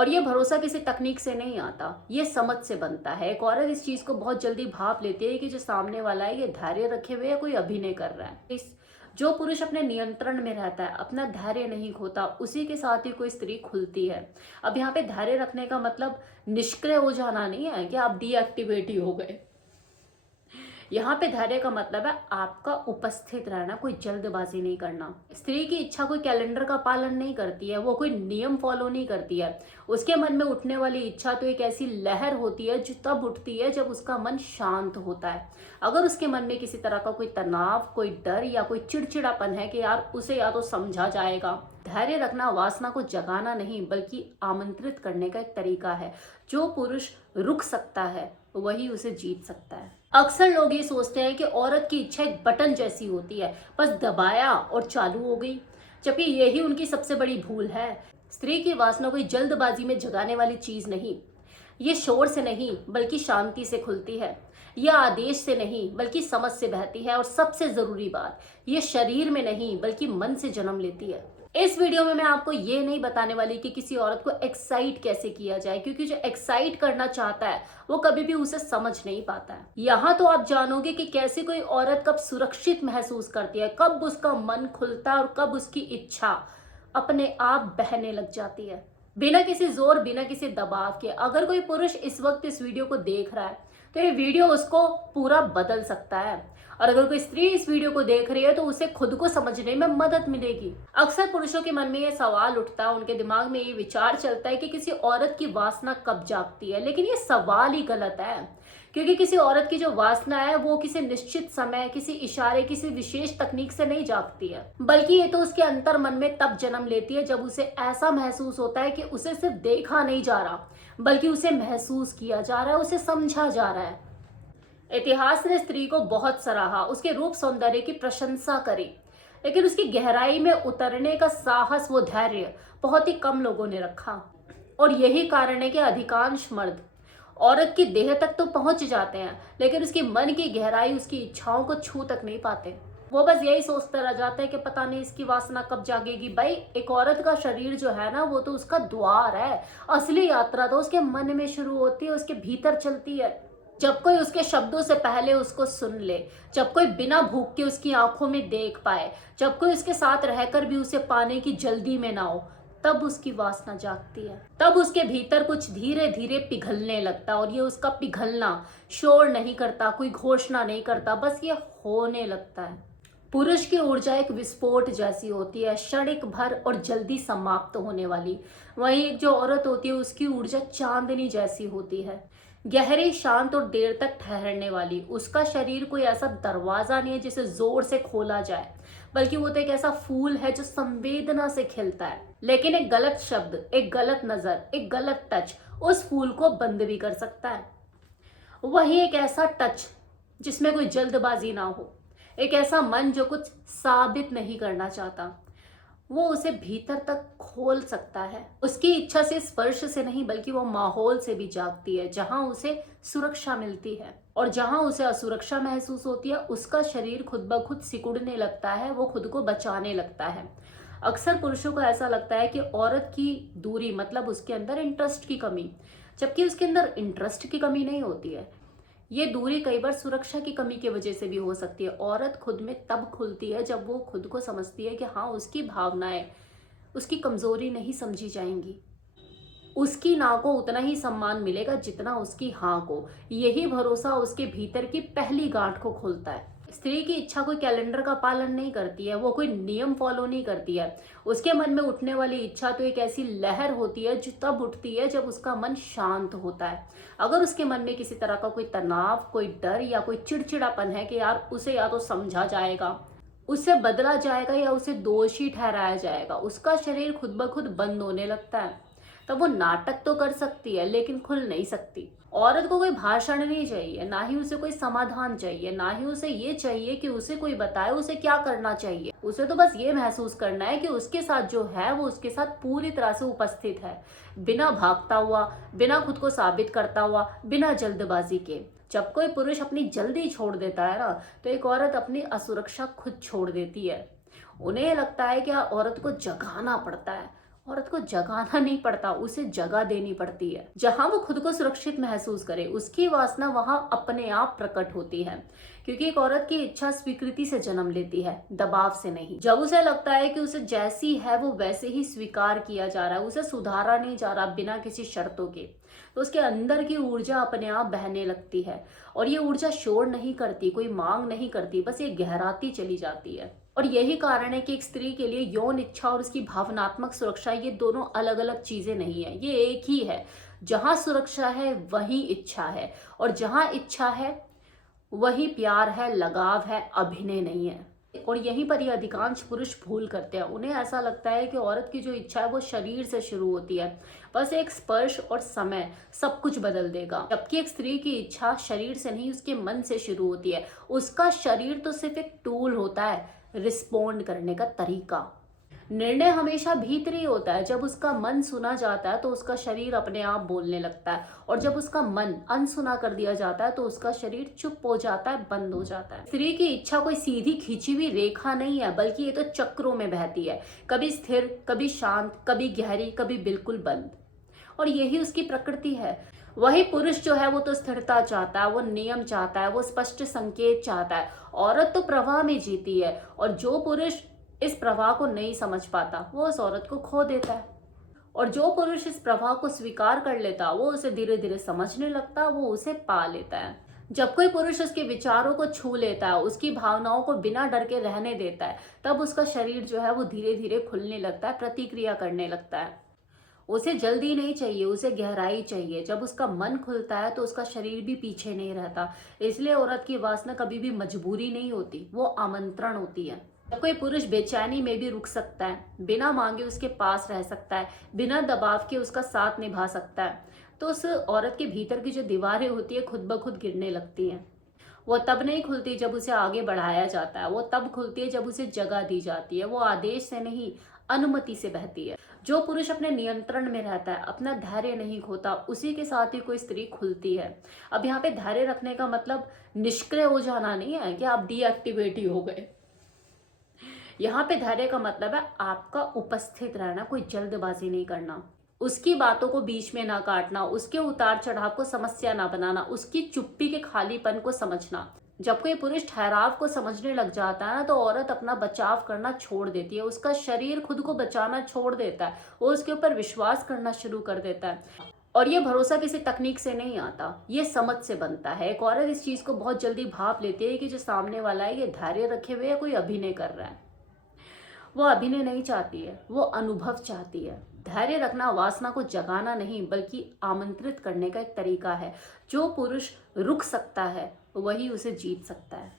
और ये भरोसा किसी तकनीक से नहीं आता, ये समझ से बनता है। एक औरत इस चीज को बहुत जल्दी भाप लेती है कि जो सामने वाला है ये धैर्य रखे हुए या कोई अभिनय कर रहा है। इस जो पुरुष अपने नियंत्रण में रहता है, अपना धैर्य नहीं खोता, उसी के साथ ही कोई स्त्री खुलती है। अब यहाँ पे धैर्य रखने का मतलब निष्क्रिय हो जाना नहीं है कि आप डीएक्टिवेट ही हो गए। यहाँ पे धैर्य का मतलब है आपका उपस्थित रहना, कोई जल्दबाजी नहीं करना। स्त्री की इच्छा कोई कैलेंडर का पालन नहीं करती है, वो कोई नियम फॉलो नहीं करती है। उसके मन में उठने वाली इच्छा तो एक ऐसी लहर होती है जो तब उठती है जब उसका मन शांत होता है। अगर उसके मन में किसी तरह का कोई तनाव, कोई डर या कोई चिड़चिड़ापन है कि यार उसे या तो समझा जाएगा। धैर्य रखना वासना को जगाना नहीं बल्कि आमंत्रित करने का एक तरीका है। जो पुरुष रुक सकता है वही उसे जीत सकता है। अक्सर लोग ये सोचते हैं कि औरत की इच्छा एक बटन जैसी होती है, बस दबाया और चालू हो गई, जबकि यही उनकी सबसे बड़ी भूल है। स्त्री की वासना कोई जल्दबाजी में जगाने वाली चीज नहीं, ये शोर से नहीं बल्कि शांति से खुलती है। यह आदेश से नहीं बल्कि समझ से बहती है। और सबसे जरूरी बात, ये शरीर में नहीं बल्कि मन से जन्म लेती है। इस वीडियो में मैं आपको ये नहीं बताने वाली कि किसी औरत को एक्साइट कैसे किया जाए, क्योंकि जो एक्साइट करना चाहता है वो कभी भी उसे समझ नहीं पाता है। यहाँ तो आप जानोगे कि कैसे कोई औरत कब सुरक्षित महसूस करती है, कब उसका मन खुलता है और कब उसकी इच्छा अपने आप बहने लग जाती है, बिना किसी जोर, बिना किसी दबाव के। अगर कोई पुरुष इस वक्त इस वीडियो को देख रहा है तो ये वीडियो उसको पूरा बदल सकता है। और अगर कोई स्त्री इस वीडियो को देख रही है तो उसे खुद को समझने में मदद मिलेगी। अक्सर पुरुषों के मन में ये सवाल उठता है, उनके दिमाग में ये विचार चलता है कि किसी औरत की वासना कब जागती है। लेकिन ये सवाल ही गलत है, क्योंकि किसी औरत की जो वासना है वो किसी निश्चित समय, किसी इशारे, किसी विशेष तकनीक से नहीं जागती है, बल्कि ये तो उसके अंतर मन में तब जन्म लेती है जब उसे ऐसा महसूस होता है कि उसे सिर्फ देखा नहीं जा रहा बल्कि उसे महसूस किया जा रहा है, उसे समझा जा रहा है। इतिहास ने स्त्री को बहुत सराहा, उसके रूप सौंदर्य की प्रशंसा करी, लेकिन उसकी गहराई में उतरने का साहस, वो धैर्य बहुत ही कम लोगों ने रखा। और यही कारण है कि अधिकांश मर्द औरत की देह तक तो पहुंच जाते हैं, लेकिन उसकी मन की गहराई, उसकी इच्छाओं को छू तक नहीं पाते। वो बस यही सोचते रह जाते हैं कि पता नहीं इसकी वासना कब जागेगी। भाई, एक औरत का शरीर जो है ना, वो तो उसका द्वार है। असली यात्रा तो उसके मन में शुरू होती है, उसके भीतर चलती है। जब कोई उसके शब्दों से पहले उसको सुन ले, जब कोई बिना भूख के उसकी आंखों में देख पाए, जब कोई उसके साथ रहकर भी उसे पाने की जल्दी में ना हो, तब उसकी वासना जागती है। तब उसके भीतर कुछ धीरे धीरे पिघलने लगता है। और ये उसका पिघलना शोर नहीं करता, कोई घोषणा नहीं करता, बस ये होने लगता है। पुरुष की ऊर्जा एक विस्फोट जैसी होती है, क्षणिक भर और जल्दी समाप्त होने वाली। वहीं एक जो औरत होती है उसकी ऊर्जा चांदनी जैसी होती है, गहरी, शांत और देर तक ठहरने वाली। उसका शरीर कोई ऐसा दरवाजा नहीं है जिसे जोर से खोला जाए, बल्कि वो तो एक ऐसा फूल है जो संवेदना से खिलता है। लेकिन एक गलत शब्द, एक गलत नजर, एक गलत टच उस फूल को बंद भी कर सकता है। वही एक ऐसा टच जिसमें कोई जल्दबाजी ना हो, एक ऐसा मन जो कुछ साबित नहीं करना चाहता, वो उसे भीतर तक खोल सकता है। उसकी इच्छा से, स्पर्श से नहीं बल्कि वो माहौल से भी जागती है, जहां उसे सुरक्षा मिलती है। और जहां उसे असुरक्षा महसूस होती है, उसका शरीर खुद ब खुद सिकुड़ने लगता है, वो खुद को बचाने लगता है। अक्सर पुरुषों को ऐसा लगता है कि औरत की दूरी मतलब उसके अंदर इंटरेस्ट की कमी, जबकि उसके अंदर इंटरेस्ट की कमी नहीं होती है। ये दूरी कई बार सुरक्षा की कमी की वजह से भी हो सकती है। औरत खुद में तब खुलती है जब वो खुद को समझती है कि हाँ, उसकी भावनाएं, उसकी कमजोरी नहीं समझी जाएंगी। उसकी ना को उतना ही सम्मान मिलेगा जितना उसकी हाँ को। यही भरोसा उसके भीतर की पहली गांठ को खोलता है। स्त्री की इच्छा कोई कैलेंडर का पालन नहीं करती है, वो कोई नियम फॉलो नहीं करती है। उसके मन में उठने वाली इच्छा तो एक ऐसी लहर होती है जो तब उठती है जब उसका मन शांत होता है। अगर उसके मन में किसी तरह का कोई तनाव, कोई डर या कोई चिड़चिड़ापन है कि यार उसे या तो समझा जाएगा, उससे बदला जाएगा या उसे दोषी ठहराया जाएगा, उसका शरीर खुद ब खुद बंद होने लगता है। तब वो नाटक तो कर सकती है लेकिन खुल नहीं सकती। औरत को कोई भाषण नहीं चाहिए, ना ही उसे कोई समाधान चाहिए, ना ही उसे ये चाहिए कि उसे कोई बताए उसे क्या करना चाहिए। उसे तो बस ये महसूस करना है कि उसके साथ जो है वो उसके साथ पूरी तरह से उपस्थित है, बिना भागता हुआ, बिना खुद को साबित करता हुआ, बिना जल्दबाजी के। जब कोई पुरुष अपनी जल्दी छोड़ देता है ना, तो एक औरत अपनी असुरक्षा खुद छोड़ देती है। उन्हें लगता है कि औरत को जगाना पड़ता है, औरत को जगाना नहीं पड़ता, उसे जगह देनी पड़ती है। जहां वो खुद को सुरक्षित महसूस करे, उसकी वासना वहां अपने आप प्रकट होती है। क्योंकि एक औरत की इच्छा स्वीकृति से जन्म लेती है, दबाव से नहीं। जब उसे लगता है कि उसे जैसी है वो वैसे ही स्वीकार किया जा रहा है, उसे सुधारा नहीं जा रहा बिना किसी शर्तों के, तो उसके अंदर की ऊर्जा अपने आप बहने लगती है। और ये ऊर्जा शोर नहीं करती, कोई मांग नहीं करती, बस ये गहराती चली जाती है। और यही कारण है कि एक स्त्री के लिए यौन इच्छा और उसकी भावनात्मक सुरक्षा, ये दोनों अलग अलग चीजें नहीं है, ये एक ही है। जहां सुरक्षा है वहीं इच्छा है, और जहां इच्छा है वही प्यार है, लगाव है, अभिनय नहीं है। और यहीं पर ये अधिकांश पुरुष भूल करते हैं। उन्हें ऐसा लगता है कि औरत की जो इच्छा है वो शरीर से शुरू होती है, बस एक स्पर्श और समय सब कुछ बदल देगा। जबकि एक स्त्री की इच्छा शरीर से नहीं, उसके मन से शुरू होती है। उसका शरीर तो सिर्फ एक टूल होता है, रिस्पोंड करने का तरीका। निर्णय हमेशा भीतरी होता है। जब उसका मन सुना जाता है तो उसका शरीर अपने आप बोलने लगता है, और जब उसका मन अनसुना कर दिया जाता है तो उसका शरीर चुप हो जाता है, बंद हो जाता है। स्त्री की इच्छा कोई सीधी खींची हुई रेखा नहीं है, बल्कि ये तो चक्रों में बहती है, कभी स्थिर, कभी शांत, कभी गहरी, कभी बिल्कुल बंद। और यही उसकी प्रकृति है। वही पुरुष जो है वो तो स्थिरता चाहता है, वो नियम चाहता है, वो स्पष्ट संकेत चाहता है। औरत तो प्रवाह में जीती है, और जो पुरुष इस प्रवाह को नहीं समझ पाता वो उस औरत को खो देता है। और जो पुरुष इस प्रवाह को स्वीकार कर लेता, वो उसे धीरे धीरे समझने लगता, वो उसे पा लेता है। जब कोई पुरुष उसके विचारों को छू लेता है, उसकी भावनाओं को बिना डर के रहने देता है, तब उसका शरीर जो है वो धीरे धीरे खुलने लगता है, प्रतिक्रिया करने लगता है। उसे जल्दी नहीं चाहिए, उसे गहराई चाहिए। जब उसका मन खुलता है तो उसका शरीर भी पीछे नहीं रहता। इसलिए औरत की वासना कभी भी मजबूरी नहीं होती, वो आमंत्रण होती है। जब कोई पुरुष बेचैनी में भी रुक सकता है, बिना मांगे उसके पास रह सकता है, बिना दबाव के उसका साथ निभा सकता है, तो उस औरत के भीतर की जो दीवारें होती है खुद ब खुद गिरने लगती हैं। वो तब नहीं खुलती जब उसे आगे बढ़ाया जाता है, वो तब खुलती है जब उसे जगह दी जाती है। वो आदेश से नहीं, अनुमति से बहती है। जो पुरुष अपने नियंत्रण में रहता है, अपना धैर्य नहीं खोता, उसी के साथ ही कोई स्त्री खुलती है। अब यहाँ पे धैर्य रखने का मतलब निष्क्रिय हो जाना नहीं है कि आप डीएक्टिवेट ही हो गए। यहाँ पे धैर्य का मतलब है आपका उपस्थित रहना, कोई जल्दबाजी नहीं करना, उसकी बातों को बीच में ना काटना, उसके उतार चढ़ाव को समस्या ना बनाना, उसकी चुप्पी के खालीपन को समझना। जब कोई पुरुष ठहराव को समझने लग जाता है ना, तो औरत अपना बचाव करना छोड़ देती है, उसका शरीर खुद को बचाना छोड़ देता है, वो उसके ऊपर विश्वास करना शुरू कर देता है। और ये भरोसा किसी तकनीक से नहीं आता, ये समझ से बनता है। एक औरत इस चीज को बहुत जल्दी भाप लेती है कि जो सामने वाला है ये धैर्य रखे हुए या कोई अभिनय कर रहा है। वो अभिनय नहीं चाहती है, वो अनुभव चाहती है। धैर्य रखना वासना को जगाना नहीं, बल्कि आमंत्रित करने का एक तरीका है। जो पुरुष रुक सकता है वही उसे जीत सकता है।